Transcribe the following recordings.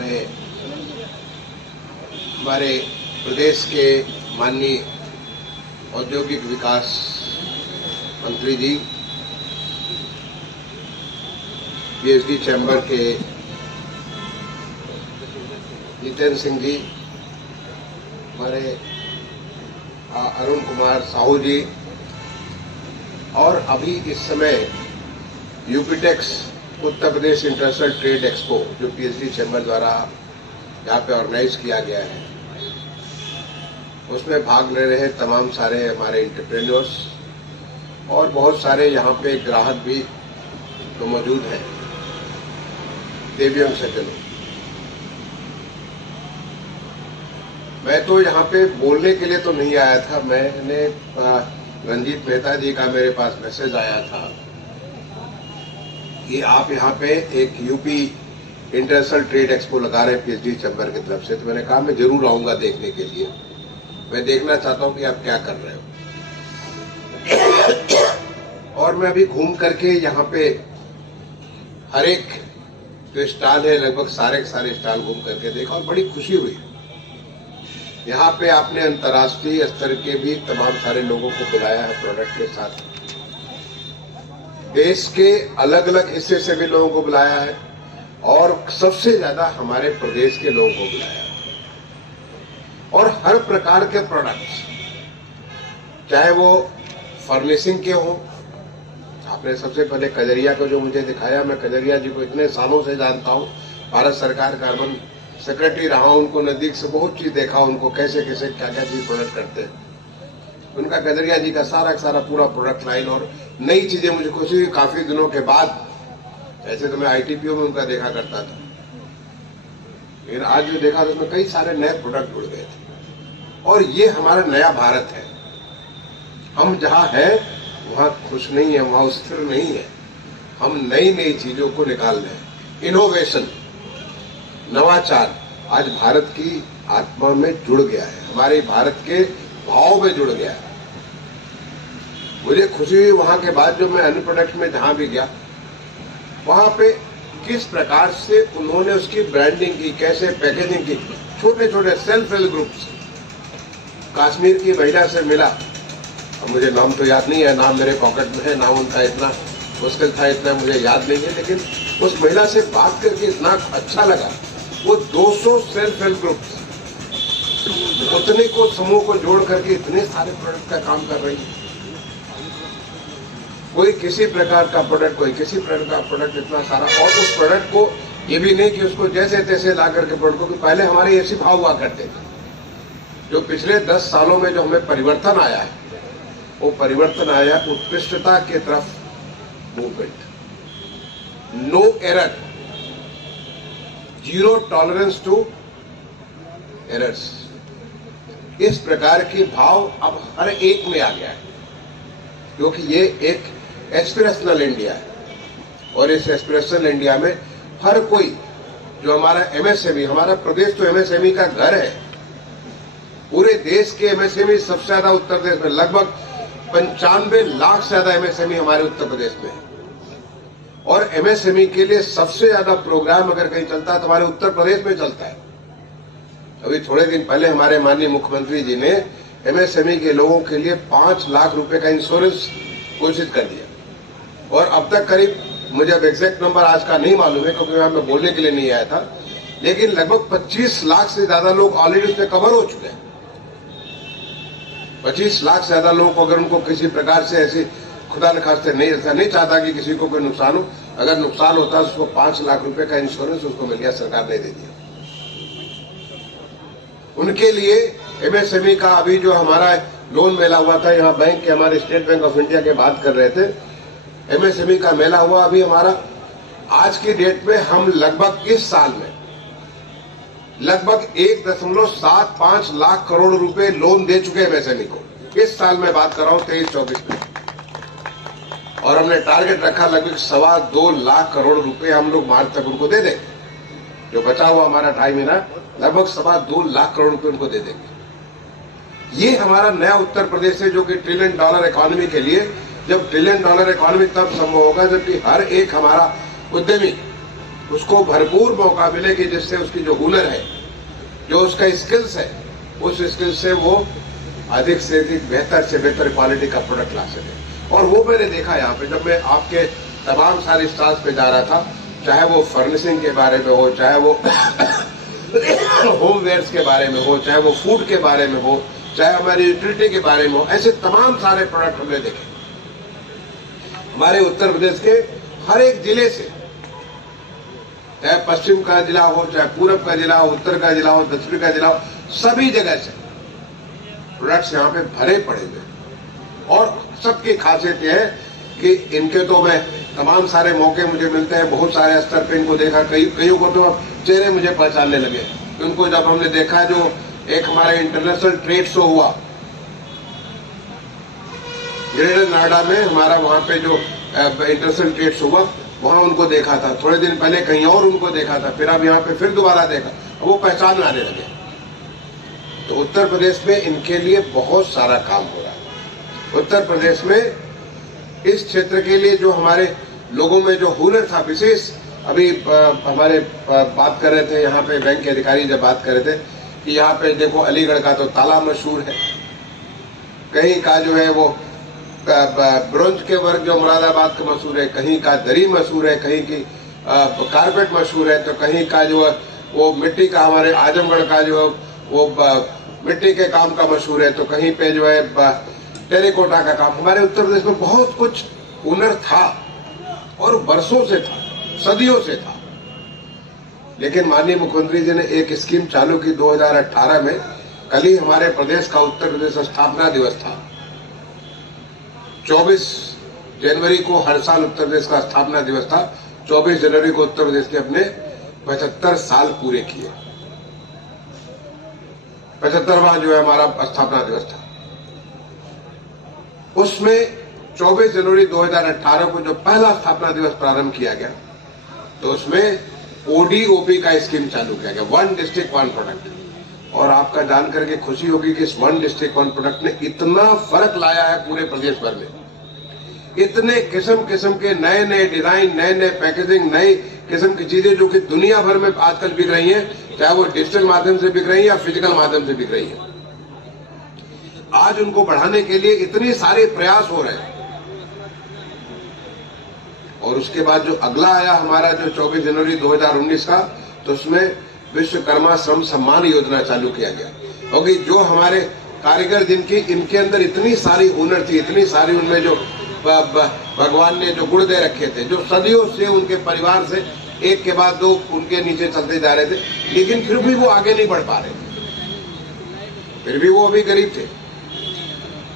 में हमारे प्रदेश के माननीय औद्योगिक विकास मंत्री जी, पीएचडी चैम्बर के जितेंद्र सिंह जी, हमारे अरुण कुमार साहू जी, और अभी इस समय यूपीटेक्स Uttar Pradesh international trade expo जो पीएचडी चैम्बर द्वारा यहाँ पे ऑर्गेनाइज किया गया है, उसमें भाग ले रहे तमाम सारे हमारे एंटरप्रेन्योर्स और बहुत सारे यहाँ पे ग्राहक भी तो मौजूद हैं। देवियम सज्जनों, मैं तो यहाँ पे बोलने के लिए तो नहीं आया था। मैंने रंजीत मेहता जी का मेरे पास मैसेज आया था कि आप यहाँ पे एक यूपी इंटरनेशनल ट्रेड एक्सपो लगा रहे हैं पीएचडी चैम्बर की तरफ से, तो मैंने कहा मैं जरूर आऊंगा देखने के लिए। मैं देखना चाहता हूँ कि आप क्या कर रहे हो। और मैं अभी घूम करके यहाँ पे हर एक जो स्टॉल है, लगभग सारे स्टॉल घूम करके देखा और बड़ी खुशी हुई। यहाँ पे आपने अंतर्राष्ट्रीय स्तर के भी तमाम सारे लोगों को बुलाया है प्रोडक्ट के साथ। देश के अलग अलग हिस्से से भी लोगों को बुलाया है और सबसे ज्यादा हमारे प्रदेश के लोगों को बुलाया है। और हर प्रकार के प्रोडक्ट्स, चाहे वो फर्निशिंग के हों। आपने सबसे पहले कजरिया को जो मुझे दिखाया, मैं कजरिया जी को इतने सालों से जानता हूं, भारत सरकार का अर्बन सेक्रेटरी रहा हूं, उनको नजदीक से बहुत चीज देखा, उनको कैसे कैसे क्या क्या चीज प्रोडक्ट करते हैं। उनका कजरिया जी का सारा पूरा प्रोडक्ट लाइन और नई चीजें मुझे खुशी काफी दिनों के बाद। ऐसे तो मैं आईटीपीओ में उनका देखा करता था, लेकिन आज जो देखा तो उसमें कई सारे नए प्रोडक्ट जुड़ गए थे। और ये हमारा नया भारत है। हम जहां हैं वहां खुश नहीं है, वहां स्थिर नहीं है। हम नई नई चीजों को निकाल रहे हैं। इनोवेशन, नवाचार आज भारत की आत्मा में जुड़ गया है, हमारे भारत के भाव में जुड़ गया है। मुझे खुशी हुई वहां के बाद जो मैं अन्य प्रोडक्ट में जहां भी गया, वहां पे किस प्रकार से उन्होंने उसकी ब्रांडिंग की, कैसे पैकेजिंग की। छोटे छोटे सेल्फ हेल्प ग्रुप्स, कश्मीर की महिला से मिला, अब मुझे नाम तो याद नहीं है, नाम मेरे पॉकेट में है, नाम उनका इतना मुश्किल था, इतना मुझे याद नहीं है, लेकिन उस महिला से बात करके इतना अच्छा लगा। वो 200 सेल्फ हेल्प ग्रुप्स, उतने को समूह को जोड़ करके इतने सारे प्रोडक्ट का काम कर रही है। कोई किसी प्रकार का प्रोडक्ट, कोई किसी प्रकार का प्रोडक्ट, इतना सारा। और उस प्रोडक्ट को ये भी नहीं कि उसको जैसे तैसे ला करके प्रोडक्ट को, पहले हमारे ऐसे भाव हुआ करते थे। जो पिछले 10 सालों में जो हमें परिवर्तन आया है, वो परिवर्तन आया उत्कृष्टता के तरफ movement. No error, zero tolerance to errors, इस प्रकार के भाव अब हर एक में आ गया है, क्योंकि ये एक एस्पिरेशनल इंडिया है। और इस एस्पिरेशनल इंडिया में हर कोई, जो हमारा एमएसएमई, हमारा प्रदेश तो एमएसएमई का घर है। पूरे देश के एमएसएमई सबसे ज्यादा उत्तर प्रदेश में, लगभग 95 लाख से ज्यादा एमएसएमई हमारे उत्तर प्रदेश में है। और एमएसएमई के लिए सबसे ज्यादा प्रोग्राम अगर कहीं चलता है तो हमारे उत्तर प्रदेश में चलता है। अभी थोड़े दिन पहले हमारे माननीय मुख्यमंत्री जी ने एमएसएमई के लोगों के लिए 5 लाख रुपए का इंश्योरेंस घोषित कर दिया। और अब तक करीब, मुझे अब एग्जैक्ट नंबर आज का नहीं मालूम है क्योंकि मैं बोलने के लिए नहीं आया था, लेकिन लगभग 25 लाख से ज्यादा लोग ऑलरेडी उसमें कवर हो चुके हैं। 25 लाख से ज्यादा लोगों को अगर उनको किसी प्रकार से ऐसी, खुदा न खास्ते नहीं, ऐसा नहीं चाहता कि किसी को कोई नुकसान हो, अगर नुकसान होता है उसको 5 लाख रुपए का इंश्योरेंस उसको मिल गया, सरकार ने दे दिया। उनके लिए एमएसएमई का अभी जो हमारा लोन मेला हुआ था, यहाँ बैंक के, हमारे स्टेट बैंक ऑफ इंडिया के बात कर रहे थे, एमएसएमई का मेला हुआ अभी हमारा। आज की डेट में हम लगभग इस साल में लगभग 1.75 लाख करोड़ रुपए लोन दे चुके हैं एमएसएमई को। इस साल में बात कर रहा हूं 23-24 में। और हमने टारगेट रखा लगभग 2.25 लाख करोड़ रुपए हम लोग मार्च तक उनको दे देंगे। जो बचा हुआ हमारा 2.5 महीना, लगभग 2.25 लाख करोड़ रुपए उनको दे देंगे। ये हमारा नया उत्तर प्रदेश है, जो कि $1 ट्रिलियन इकोनॉमी के लिए, जब $1 ट्रिलियन इकोनॉमी तब संभव होगा जबकि हर एक हमारा उद्यमी उसको भरपूर मौका मिले कि जिससे उसकी जो हुनर है, जो उसका स्किल्स है, उस स्किल से वो अधिक से अधिक बेहतर से बेहतर क्वालिटी का प्रोडक्ट ला सके। और वो मैंने देखा यहाँ पे, जब मैं आपके तमाम सारे स्टॉल्स पे जा रहा था, चाहे वो फर्निशिंग के बारे में हो, चाहे वो होमवेयर्स के बारे में हो, चाहे वो फूड के बारे में हो, चाहे हमारी यूटिलिटी के बारे में हो, ऐसे तमाम सारे प्रोडक्ट हमने देखे। हमारे उत्तर प्रदेश के हर एक जिले से, चाहे पश्चिम का जिला हो, चाहे पूरब का जिला हो, उत्तर का जिला हो, दक्षिण का जिला हो, सभी जगह से प्रोडक्ट्स यहाँ पे भरे पड़े हुए। और सबकी खासियत यह है कि इनके तो मैं तमाम सारे मौके मुझे मिलते हैं, बहुत सारे स्तर पे इनको देखा, कईयों को तो चेहरे मुझे पहचानने लगे। उनको जब हमने देखा, जो एक हमारा इंटरनेशनल ट्रेड शो हुआ ग्रेटर नोएडा में, हमारा वहां पे जो इंटरनेशनल ट्रेड शो हुआ, वहां उनको देखा था। थोड़े दिन पहले कहीं और उनको देखा था, फिर अब यहाँ पे फिर दोबारा देखा, वो पहचान आने लगे। तो उत्तर प्रदेश में इनके लिए बहुत सारा काम हो रहा है। उत्तर प्रदेश में इस क्षेत्र के लिए जो हमारे लोगों में जो हुनर था विशेष, अभी हमारे बात कर रहे थे यहाँ पे बैंक के अधिकारी जब बात कर रहे थे कि यहाँ पे देखो अलीगढ़ का तो ताला मशहूर है, कहीं का जो है वो ब्रोंज के वर्क जो मुरादाबाद का मशहूर है, कहीं का दरी मशहूर है, कहीं की कारपेट मशहूर है, तो कहीं का जो है वो मिट्टी का, हमारे आजमगढ़ का जो है वो मिट्टी के काम का मशहूर है, तो कहीं पे जो है टेरिकोटा का काम। हमारे उत्तर प्रदेश में बहुत कुछ हुनर था और वर्षों से था, सदियों से था। लेकिन माननीय मुख्यमंत्री जी ने एक स्कीम चालू की 2018 में। कल ही हमारे प्रदेश का उत्तर प्रदेश स्थापना दिवस था। 24 जनवरी को हर साल उत्तर प्रदेश का स्थापना दिवस था। 24 जनवरी को उत्तर प्रदेश ने अपने 75 साल पूरे किए। 75वां जो है हमारा स्थापना दिवस था। उसमें 24 जनवरी 2018 को जो पहला स्थापना दिवस प्रारंभ किया गया, तो उसमें ओडीओपी का स्कीम चालू किया गया, वन डिस्ट्रिक्ट वन प्रोडक्ट। और आपका जानकर के खुशी होगी कि इस वन डिस्ट्रिक्ट वन प्रोडक्ट ने इतना फर्क लाया है पूरे प्रदेश भर में। इतने किस्म किस्म के नए नए डिजाइन, नए नए पैकेजिंग, नई किस्म की चीजें जो कि दुनिया भर में आजकल बिक रही हैं, चाहे वो डिजिटल माध्यम से बिक रही है या फिजिकल माध्यम से बिक रही है। आज उनको बढ़ाने के लिए इतने सारे प्रयास हो रहे हैं। और उसके बाद जो अगला आया हमारा जो 24 जनवरी 2019 का, तो उसमें विश्वकर्मा श्रम सम्मान योजना चालू किया गया। क्योंकि जो हमारे कारीगर जिनकी इनके अंदर इतनी सारी हुनर थी, इतनी सारी उनमें जो भगवान ने जो गुण दे रखे थे, जो सदियों से उनके परिवार से एक के बाद दो उनके नीचे चलते जा रहे थे, लेकिन फिर भी वो आगे नहीं बढ़ पा रहे, फिर भी वो अभी गरीब थे।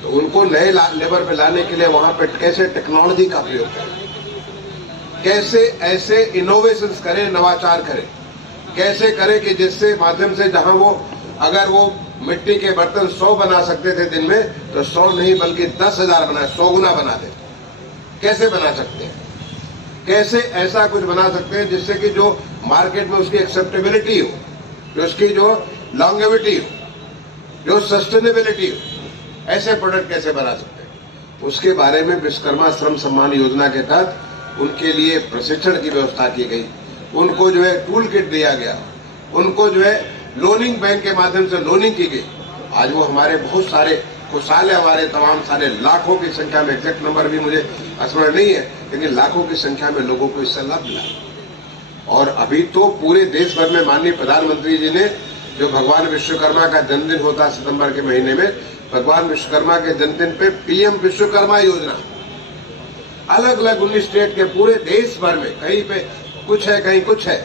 तो उनको नए लेवल पे लाने के लिए वहां पे कैसे टेक्नोलॉजी का प्रयोग करें, कैसे ऐसे इनोवेशंस करें, नवाचार करें, कैसे करें कि जिससे माध्यम से जहां वो अगर वो मिट्टी के बर्तन 100 बना सकते थे दिन में, तो 100 नहीं बल्कि 10,000 बनाए, 100 गुना बना दे। कैसे बना सकते हैं, कैसे ऐसा कुछ बना सकते हैं जिससे कि जो मार्केट में उसकी एक्सेप्टेबिलिटी हो, जो उसकी जो लॉन्गेविटी हो, जो सस्टेनेबिलिटी हो, ऐसे प्रोडक्ट कैसे बना सकते हैं। उसके बारे में विश्वकर्मा श्रम सम्मान योजना के तहत उनके लिए प्रशिक्षण की व्यवस्था की गई, उनको जो है टूल किट दिया गया, उनको जो है लोनिंग बैंक के माध्यम से लोनिंग की गई। आज वो हमारे बहुत सारे खुशहाल है, हमारे तमाम सारे लाखों की संख्या में, एग्जैक्ट नंबर भी मुझे स्मरण नहीं है, लेकिन लाखों की संख्या में लोगों को इससे लाभ मिला। और अभी तो पूरे देश भर में माननीय प्रधानमंत्री जी ने, जो भगवान विश्वकर्मा का जन्मदिन होता सितंबर के महीने में, भगवान विश्वकर्मा के जन्मदिन पे पीएम विश्वकर्मा योजना अलग अलग 19 स्टेट के पूरे देश भर में, कहीं पे कुछ है कहीं कुछ है,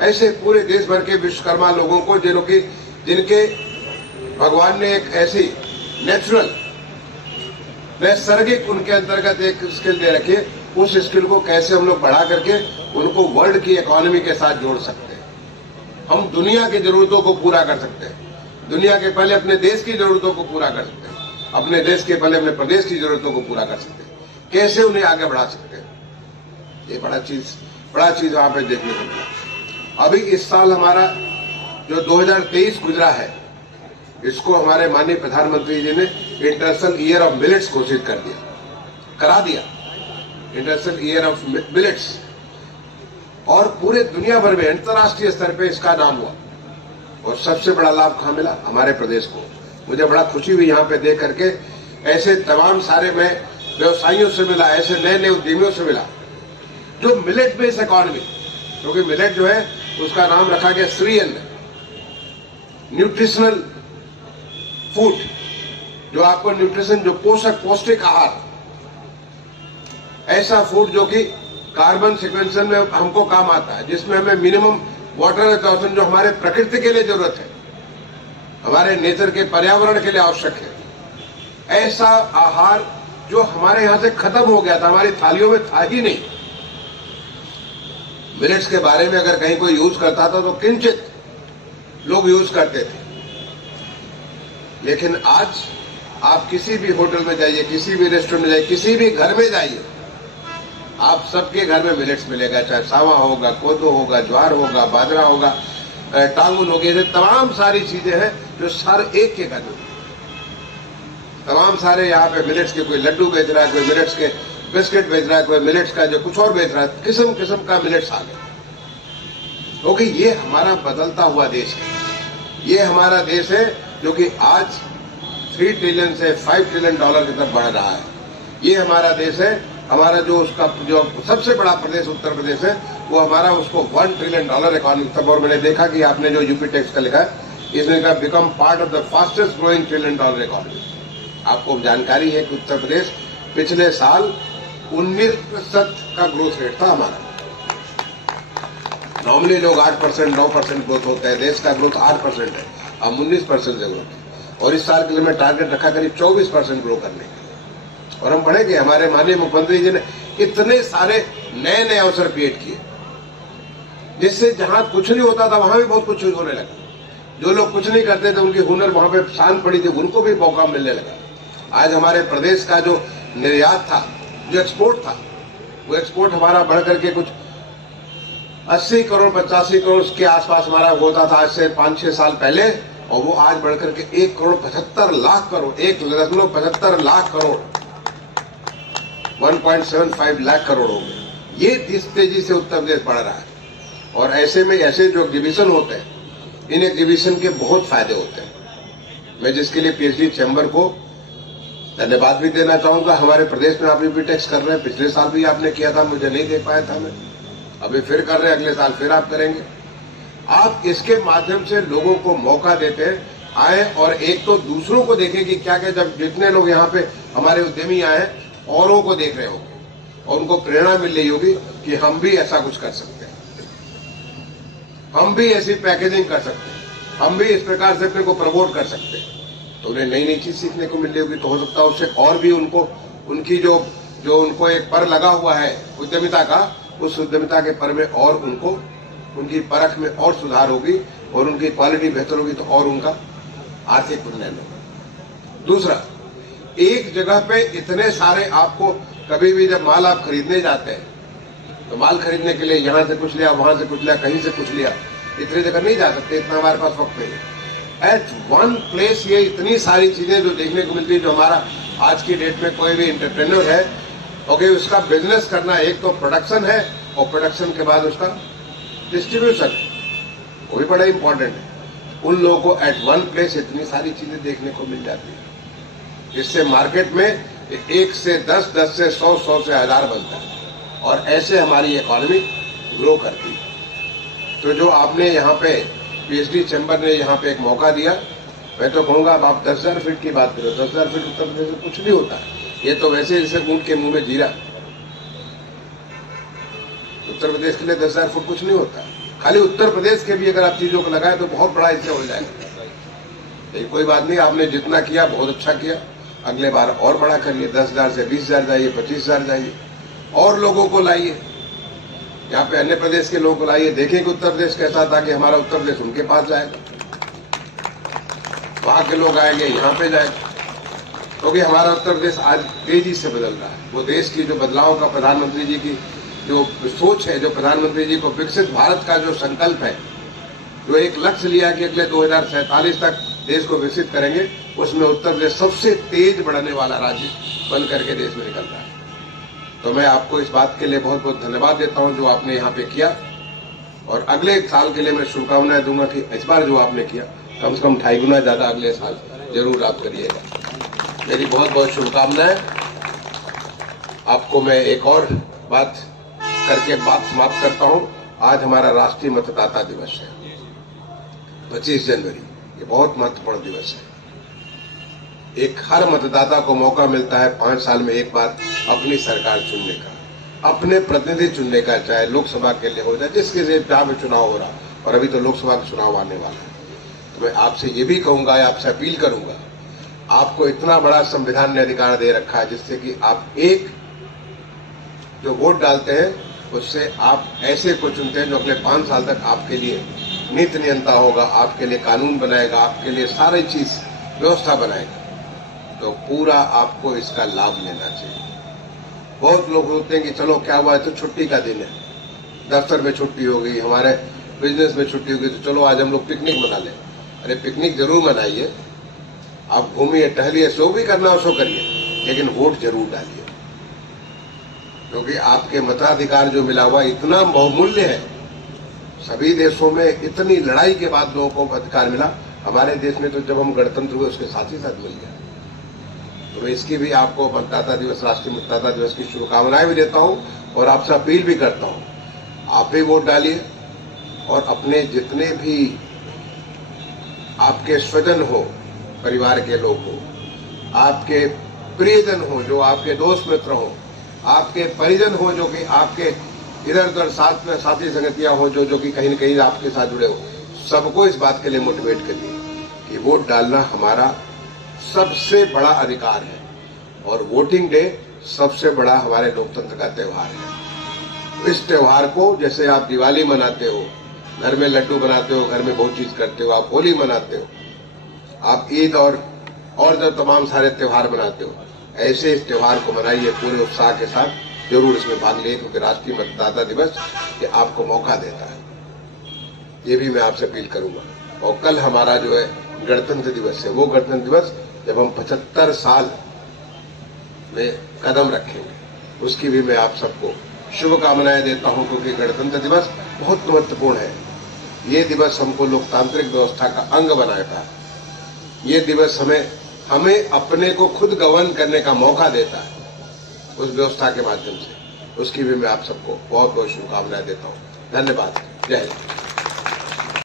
ऐसे पूरे देश भर के विश्वकर्मा लोगों को जिनके भगवान ने एक ऐसी नेचुरल नैसर्गिक उनके अंतर्गत एक स्किल दे रखी है, उस स्किल को कैसे हम लोग बढ़ा करके उनको वर्ल्ड की इकोनॉमी के साथ जोड़ सकते हैं। हम दुनिया की जरूरतों को पूरा कर सकते हैं, दुनिया के पहले अपने देश की जरूरतों को पूरा कर सकते हैं, अपने देश के पहले अपने प्रदेश की जरूरतों को पूरा कर सकते हैं, कैसे उन्हें आगे बढ़ा सकते हैं। ये बड़ा चीज वहां पे देखने को मिला। अभी इस साल हमारा जो 2023 गुजरा है, इसको हमारे माननीय प्रधानमंत्री जी ने इंटरनेशनल ईयर ऑफ मिलेट्स घोषित करा दिया। इंटरनेशनल ईयर ऑफ मिलेट्स और पूरे दुनिया भर में अंतर्राष्ट्रीय स्तर पे इसका नाम हुआ। और सबसे बड़ा लाभ कहाँ मिला? हमारे प्रदेश को। मुझे बड़ा खुशी हुई यहाँ पे देख करके, ऐसे तमाम सारे मैं व्यवसायियों से मिला, ऐसे नए नए उद्यमियों से मिला जो मिलेट बेस्ड इकॉनमी, क्योंकि मिलेट जो है उसका नाम रखा गया श्री अन्न, न्यूट्रिशनल फूड, जो आपको न्यूट्रिशन, जो पोषक पौष्टिक आहार, ऐसा फूड जो कि कार्बन सिक्वेंशन में हमको काम आता है, जिसमें हमें मिनिमम वाटर एब्जॉर्प्शन जो हमारे प्रकृति के लिए जरूरत है, हमारे नेचर के पर्यावरण के लिए आवश्यक है, ऐसा आहार जो हमारे यहां से खत्म हो गया था, हमारी थालियों में था ही नहीं। मिलेट्स के बारे में अगर कहीं कोई यूज करता था तो किंचित लोग यूज करते थे, लेकिन आज आप किसी भी होटल में जाइए, किसी भी रेस्टोरेंट में जाइए, किसी भी घर में जाइए, आप सबके घर में मिलेट्स मिलेगा। चाहे सावा होगा, कोदो होगा, ज्वार होगा, बाजरा होगा, टांगुन होगी, ये तमाम सारी चीजें हैं जो हर एक के घर में, तमाम सारे यहाँ पे मिलेट्स के, कोई लड्डू बेच रहा है, कोई मिलेट्स के बिस्किट बेच रहा है, कोई मिलेट्स का जो कुछ और बेच रहा है, किस्म किस्म का मिलेट्स आ गया। क्योंकि ये हमारा बदलता हुआ देश है, ये हमारा देश है जो कि आज 3 ट्रिलियन से 5 ट्रिलियन डॉलर की तरफ बढ़ रहा है। ये हमारा देश है, हमारा जो उसका जो सबसे बड़ा प्रदेश उत्तर प्रदेश है, वो हमारा उसको 1 ट्रिलियन डॉलर इकोनॉमी तब। और मैंने देखा कि आपने जो यूपी टैक्स का लिखा है, इसने कहा become part of the fastest growing trillion dollar economy. आपको जानकारी है कि उत्तर प्रदेश पिछले साल 19% का ग्रोथ रेट था हमारा। नॉर्मली लोग 8%, 9% ग्रोथ होता है, देश का ग्रोथ 8% है, अब 19% से ग्रोथ है। और इस साल के लिए मैं टारगेट रखा करीब 24% ग्रो करने का, और हम बढ़ेंगे। हमारे माननीय मुख्यमंत्री जी ने इतने सारे नए नए अवसर क्रिएट किए, जिससे जहां कुछ नहीं होता था वहां भी बहुत कुछ होने लगा। जो लोग कुछ नहीं करते थे, उनकी हुनर वहां पे शान पड़ी थी, उनको भी मौका मिलने लगा। आज हमारे प्रदेश का जो निर्यात था, जो एक्सपोर्ट था, वो एक्सपोर्ट हमारा बढ़ करके कुछ 80 करोड़ 85 करोड़ के आसपास हमारा होता था आज से 5-6 साल पहले, और वो आज बढ़ करके 1 करोड़ 75 लाख करोड़, 1.75 लाख करोड़, 1.75 लाख करोड़ हो गए। ये जिस तेजी से उत्तर प्रदेश बढ़ रहा है, और ऐसे में ऐसे जो एग्जीबिशन होते हैं, इन एग्जीबिशन के बहुत फायदे होते हैं। मैं जिसके लिए पीएचडी चैम्बर को धन्यवाद भी देना चाहूंगा। हमारे प्रदेश में आप यूपी टैक्स कर रहे हैं, पिछले साल भी आपने किया था, मुझे नहीं दे पाया था मैं, अभी फिर कर रहे हैं, अगले साल फिर आप करेंगे। आप इसके माध्यम से लोगों को मौका देते आए, और एक तो दूसरों को देखें कि क्या क्या, जब जितने लोग यहाँ पे हमारे उद्यमी आए हैं, औरों को देख रहे होंगे और उनको प्रेरणा मिल रही होगी कि हम भी ऐसा कुछ कर सकते हैं, हम भी ऐसी पैकेजिंग कर सकते हैं, हम भी इस प्रकार से अपने को प्रमोट कर सकते हैं। तो उन्हें नई नई चीज सीखने को मिल रही होगी, तो हो सकता है उससे और भी उनको, उनकी जो उनको एक पर लगा हुआ है उद्यमिता का, उस उद्यमिता के पर में और उनको, उनकी परख में और सुधार होगी, और उनकी क्वालिटी बेहतर होगी, तो और उनका आर्थिक उन्नयन होगा। दूसरा, एक जगह पे इतने सारे, आपको कभी भी जब माल आप खरीदने जाते हैं, तो माल खरीदने के लिए यहां से कुछ लिया, वहां से कुछ लिया, कहीं से कुछ लिया, इतनी जगह नहीं जा सकते, इतना हमारे पास वक्त नहीं है। एट वन प्लेस ये इतनी सारी चीजें जो देखने को मिलती है, जो हमारा आज की डेट में कोई भी एंटरप्रेन्योर है, ओके, उसका बिजनेस करना, एक तो प्रोडक्शन है, और प्रोडक्शन के बाद उसका डिस्ट्रीब्यूशन, वो भी बड़ा इंपॉर्टेंट है। उन लोगों को एट वन प्लेस इतनी सारी चीजें देखने को मिल जाती है, इससे मार्केट में 1 से 10, 10 से 100, 100 से 1000 बनता है, और ऐसे हमारी इकोनॉमी ग्रो करती है। तो जो आपने यहाँ पे पीएचडी चैम्बर ने यहाँ पे एक मौका दिया, मैं तो कहूंगा अब आप 10,000 फीट की बात करो, 10,000 फीट उत्तर प्रदेश में कुछ नहीं होता, ये तो वैसे जैसे ऊंट के मुंह में जीरा। उत्तर प्रदेश के लिए 10,000 फुट कुछ नहीं होता। खाली उत्तर प्रदेश के भी अगर आप चीजों को लगाए तो बहुत बड़ा हिस्सा हो जाएगा। लेकिन कोई बात नहीं, आपने जितना किया बहुत अच्छा किया, अगले बार और बड़ा करिए, 10,000 से 20,000 जाइए, 25,000 जाइए, और लोगों को लाइए, यहाँ पे अन्य प्रदेश के लोगों को लाइए, देखें कि उत्तर प्रदेश कैसा था, कि हमारा उत्तर प्रदेश उनके पास जाएगा, वहां के लोग आएंगे, यहाँ पे जाएगा। क्योंकि हमारा उत्तर प्रदेश आज तेजी से बदल रहा है। वो देश की जो बदलाव का प्रधानमंत्री जी की जो सोच है, जो प्रधानमंत्री जी को विकसित भारत का जो संकल्प है, जो एक लक्ष्य लिया कि अगले 2047 तक देश को विकसित करेंगे, उसमें उत्तर प्रदेश सबसे तेज बढ़ने वाला राज्य बन करके देश में निकल रहा है। तो मैं आपको इस बात के लिए बहुत बहुत धन्यवाद देता हूं जो आपने यहाँ पे किया। और अगले साल के लिए मैं शुभकामनाएं दूंगा कि इस बार जो आपने किया कम से कम 2.5 गुना ज्यादा अगले साल जरूर आप करिएगा। मेरी बहुत बहुत शुभकामनाएं। आपको मैं एक और बात करके बात समाप्त करता हूं। आज हमारा राष्ट्रीय मतदाता दिवस है, 25 जनवरी। ये बहुत महत्वपूर्ण दिवस है। एक हर मतदाता को मौका मिलता है 5 साल में एक बार अपनी सरकार चुनने का, अपने प्रतिनिधि चुनने का, चाहे लोकसभा के लिए हो, चाहे जिसके जहाँ में चुनाव हो रहा, और अभी तो लोकसभा का चुनाव आने वाला है। तो मैं आपसे ये भी कहूंगा, आपसे अपील करूंगा, आपको इतना बड़ा संविधान ने अधिकार दे रखा है जिससे कि आप एक जो वोट डालते हैं उससे आप ऐसे को चुनते हैं जो अगले 5 साल तक आपके लिए नीति नियंता होगा, आपके लिए कानून बनाएगा, आपके लिए सारी चीज व्यवस्था बनाएगा। तो पूरा आपको इसका लाभ लेना चाहिए। बहुत लोग सोचते हैं कि चलो क्या हुआ है, तो छुट्टी का दिन है, दफ्तर में छुट्टी हो गई, हमारे बिजनेस में छुट्टी हो गई, तो चलो आज हम लोग पिकनिक मना लें। अरे पिकनिक जरूर मनाइए, आप घूमिए टहलिए, सो भी करना हो सो करिए, लेकिन वोट जरूर डालिए, क्योंकि आपके मताधिकार जो मिला हुआ इतना बहुमूल्य है। सभी देशों में इतनी लड़ाई के बाद लोगों को अधिकार मिला, हमारे देश में तो जब हम गणतंत्र हुए उसके साथ ही साथ मिल गया। तो मैं इसकी भी आपको मतदाता दिवस, राष्ट्रीय मतदाता दिवस की शुभकामनाएं भी देता हूं और आपसे अपील भी करता हूं, आप भी वोट डालिए और अपने जितने भी आपके स्वजन हो, परिवार के लोग हो, आपके प्रियजन हो, जो आपके दोस्त मित्र हो, आपके परिजन हो, जो कि आपके इधर उधर साथ में साथी संगतियां हो, जो कि कहीं न कहीं आपके साथ जुड़े हो, सबको इस बात के लिए मोटिवेट करिए कि वोट डालना हमारा सबसे बड़ा अधिकार है और वोटिंग डे सबसे बड़ा हमारे लोकतंत्र का त्योहार है। इस त्योहार को जैसे आप दिवाली मनाते हो, घर में लड्डू बनाते हो, घर में बहुत चीज करते हो, आप होली मनाते हो, आप ईद और जो तमाम सारे त्योहार मनाते हो, ऐसे इस त्योहार को मनाइए पूरे उत्साह के साथ। जरूर इसमें भाग लिए, क्योंकि राष्ट्रीय मतदाता दिवस ये आपको मौका देता है, ये भी मैं आपसे अपील करूंगा। और कल हमारा जो है गणतंत्र दिवस है, वो गणतंत्र दिवस जब हम 75 साल में कदम रखेंगे, उसकी भी मैं आप सबको शुभकामनाएं देता हूं, क्योंकि गणतंत्र दिवस बहुत महत्वपूर्ण है। ये दिवस हमको लोकतांत्रिक व्यवस्था का अंग बनाता है। ये दिवस हमें अपने को खुद गवर्न करने का मौका देता है उस व्यवस्था के माध्यम से। उसकी भी मैं आप सबको बहुत बहुत शुभकामनाएं देता हूं। धन्यवाद। जय हिंद।